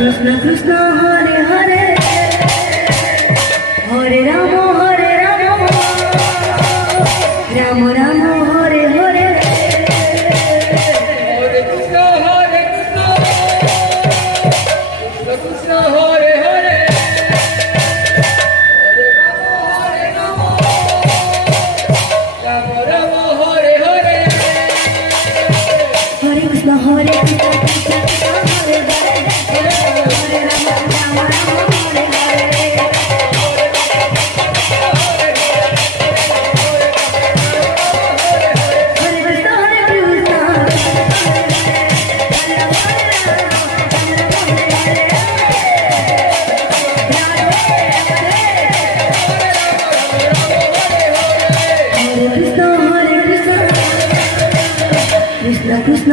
Krishna Krishna Hare Hare Hare Ram Ram Ram Hare Hare Hare Krishna Krishna Krishna Hare Hare Hare Ram Ram Ram Hare Hare Hare Krishna Hare Krishna Krishna Krishna Hare Hare Hare Ram Ram Ram Hare Hare Krishna Krishna